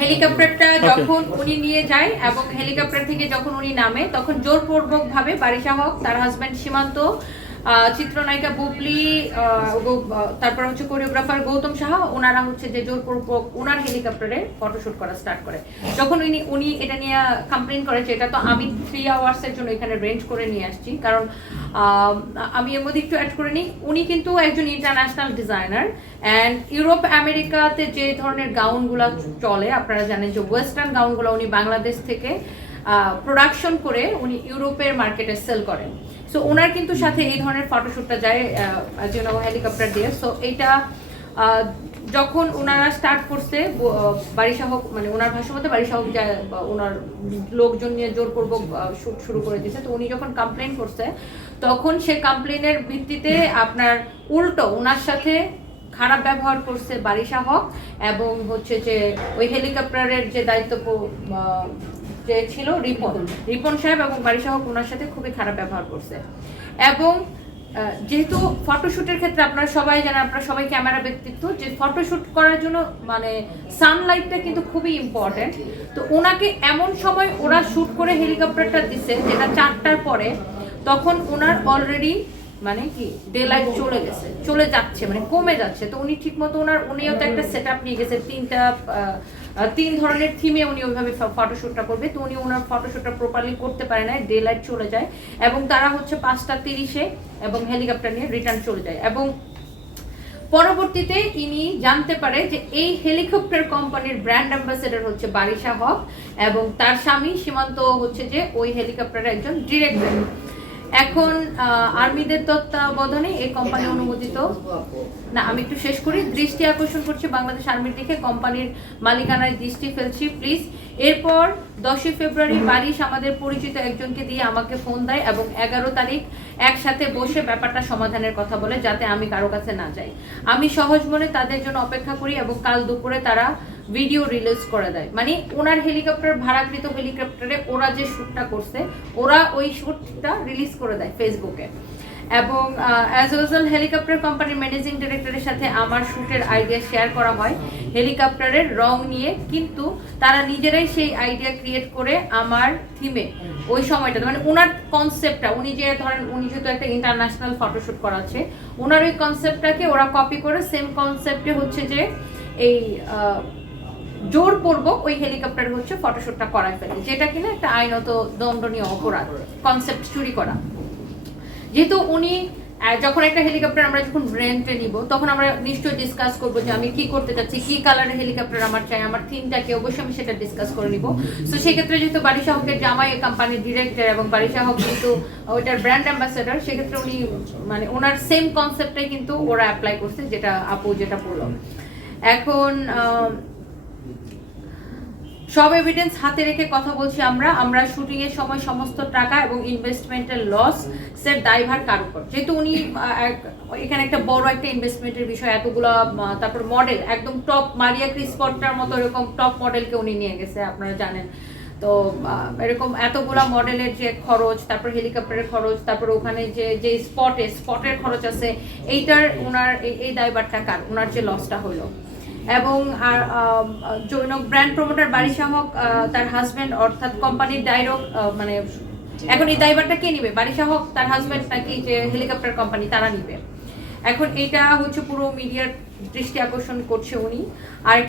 হেলিকপ্টারটা যখন উনি নিয়ে যায় এবং হেলিকপ্টার থেকে যখন উনি নামে তখন জোরপূর্বক ভাবে বারিশা হক, তার হাজবেন্ড সীমান্ত, চিত্রনায়িকা বুবলি, তারপর হচ্ছে কোরিওগ্রাফার গৌতম সাহা, ওনারা হচ্ছে যে জোরপূর্বক ওনার হেলিকপ্টারে ফটোশুট করা স্টার্ট করে। যখন উনি এটা নিয়ে কমপ্লেন করে যে এটা তো আমি 3 আওয়ার্সের জন্য এখানে রেন্ট করে নিয়ে আসছি, কারণ আমি এর মধ্যে একটু অ্যাড করে নিই, উনি কিন্তু একজন ইন্টারন্যাশনাল ডিজাইনার অ্যান্ড ইউরোপ আমেরিকাতে যে ধরনের গাউনগুলো চলে আপনারা জানেন যে ওয়েস্টার্ন গাউনগুলো উনি বাংলাদেশ থেকে প্রোডাকশন করে উনি ইউরোপের মার্কেটে সেল করেন। সো ওনার কিন্তু সাথে এই ধরনের ফটোশ্যুটটা যায় হেলিকপ্টার দিয়ে। সো এইটা যখন ওনারা স্টার্ট করছে বারিশা হক, মানে ওনার ভাষ্য মতে বারিশা হক ওনার লোকজন নিয়ে জোরপূর্বক শুট শুরু করে দিয়েছে। তো উনি যখন কমপ্লেন করছে তখন সে কমপ্লেনের ভিত্তিতে আপনার উল্টো ওনার সাথে খারাপ ব্যবহার করছে বারিশা হক, এবং হচ্ছে যে ওই হেলিকপ্টারের যে দায়িত্ব যে ছিল রিপন সাহেব এবং বারিশা হক ওনার সাথে খুবই খারাপ ব্যবহার করছে। এবং যেহেতু ফটোশুটের ক্ষেত্রে আপনারা সবাই জানেন, আপনারা সবাই ক্যামেরা ব্যক্তিত্ব, যে ফটোশুট করার জন্য মানে সানলাইটটা কিন্তু খুবই ইম্পর্টেন্ট। তো ওনাকে এমন সময় ওরা শুট করে হেলিকপ্টারটা দিছে যেটা 4টার পরে, তখন ওনার অলরেডি মানে কি ডে লাইট চলে যাচ্ছে, মানে কমে যাচ্ছে। তো উনি ঠিক মতো উনিও তো একটা সেট আপ নিয়ে গেছে, 3 ধরনের থিমে উনি ওইভাবে ফটোশুটটা করবে। তো উনি ওনার ফটোশুটটা প্রপারলি করতে পারে না, ডে লাইট চলে যায় এবং তারা হচ্ছে 5:30 এবং হেলিকপ্টার নিয়ে রিটার্ন চলে যায়। এবং পরবর্তীতে ইনি জানতে পারে যে এই হেলিকপ্টার কোম্পানির ব্র্যান্ড অ্যাম্বাসেডর হচ্ছে বারিশা হক এবং তার স্বামী সীমান্ত হচ্ছে যে ওই হেলিকপ্টারের একজন ডিরেক্টর। এখন আর্মিদের তত্ত্বাবধানে এই কোম্পানি অনুমোদিত না। আমি একটু শেষ করি। দৃষ্টি আকর্ষণ করছি বাংলাদেশ আর্মির দিকে, কোম্পানির মালিকানায় দৃষ্টি ফেলছি প্লিজ। এরপর 10 ফেব্রুয়ারি বারিশ আমাদের পরিচিত একজনকে দিয়ে আমাকে ফোন দেয় এবং 11 তারিখ একসাথে বসে ব্যাপারটা সমাধানের কথা বলে, যাতে আমি কারো কাছে না যাই। আমি সহজ মনে তাদের জন্য অপেক্ষা করি এবং কাল দুপুরে তারা ভিডিও রিলিজ করে দেয়। মানে ওনার হেলিকপ্টার, ভাড়াকৃত হেলিকপ্টারে ওরা যে শ্যুটটা করছে ওরা ওই শ্যুটটা রিলিজ করে দেয় ফেসবুকে। এবং অ্যাজ ইউজুয়াল হেলিকপ্টার কোম্পানির ম্যানেজিং ডিরেক্টরের সাথে আমার শ্যুটের আইডিয়া শেয়ার করা হয় হেলিকপ্টারের রং নিয়ে, কিন্তু তারা নিজেরাই সেই আইডিয়া ক্রিয়েট করে আমার থিমে ওই সময়টা, মানে ওনার কনসেপ্টটা, উনি যে ধরেন উনি যেহেতু একটা ইন্টারন্যাশনাল ফটোশ্যুট করাচ্ছে, ওনার ওই কনসেপ্টটাকে ওরা কপি করে সেম কনসেপ্টে হচ্ছে যে এই জোরপূর্বক ওই হেলিকপ্টার হচ্ছে ফটোশুটটা করায় ফেলে, যেটা কিনা একটা আইনত দণ্ডনীয় অপরাধ, কনসেপ্ট চুরি করা। যেহেতু উনি যখন একটা হেলিকপ্টার আমরা যখন রেন্টে নিব তখন আমরা নিশ্চয়ই ডিসকাস করবো যে আমি কি করতে চাচ্ছি, কি কালারের হেলিকপ্টার আমার চাই, আমার থিমটাকে অবশ্যই আমি সেটা ডিসকাস করে নিব। তো সেক্ষেত্রে যেহেতু বারিশা হকের জামাই কোম্পানির ডিরেক্টর এবং বারিশা হক কিন্তু ওইটার ব্র্যান্ড অ্যাম্বাসেডর, সেক্ষেত্রে উনি মানে ওনার সেম কনসেপ্টটাই কিন্তু ওরা অ্যাপ্লাই করছে, যেটা আপু যেটা বলল। এখন সব এভিডেন্স হাতে রেখে কথা বলছি আমরা শুটিং এর সময় সমস্ত টাকা এবং ইনভেস্টমেন্টের লস এর দায়ভার কার উপর, যেহেতু উনি এখানে একটা বড় একটা ইনভেস্টমেন্টের বিষয়, এতগুলা তারপর মডেল একদম টপ মারিয়া ক্রিস পট্টার মতো এরকম টপ মডেলকে উনি নিয়ে গেছে আপনারা জানেন। তো এরকম এতগুলা মডেলের যে খরচ, তারপর হেলিকপ্টারের খরচ, তারপর ওখানে যে স্পটের খরচ আছে, এইটার ওনার এই দায়ভারটা কার, ওনার যে লসটা হলো। এবং আর জৈনক ব্র্যান্ড প্রমোটার বারিশা হক তার হাজবেন্ড অর্থাৎ কোম্পানির ডাইরেক্ট মানে এখন এই দায়ভারটা কে নিবে, বারিশা হক তার হাজবেন্ড নাকি যে হেলিকপ্টার কোম্পানি তারা নিবে। এখন এটা হচ্ছে পুরো মিডিয়ার দৃষ্টি আকর্ষণ করছে উনি। আর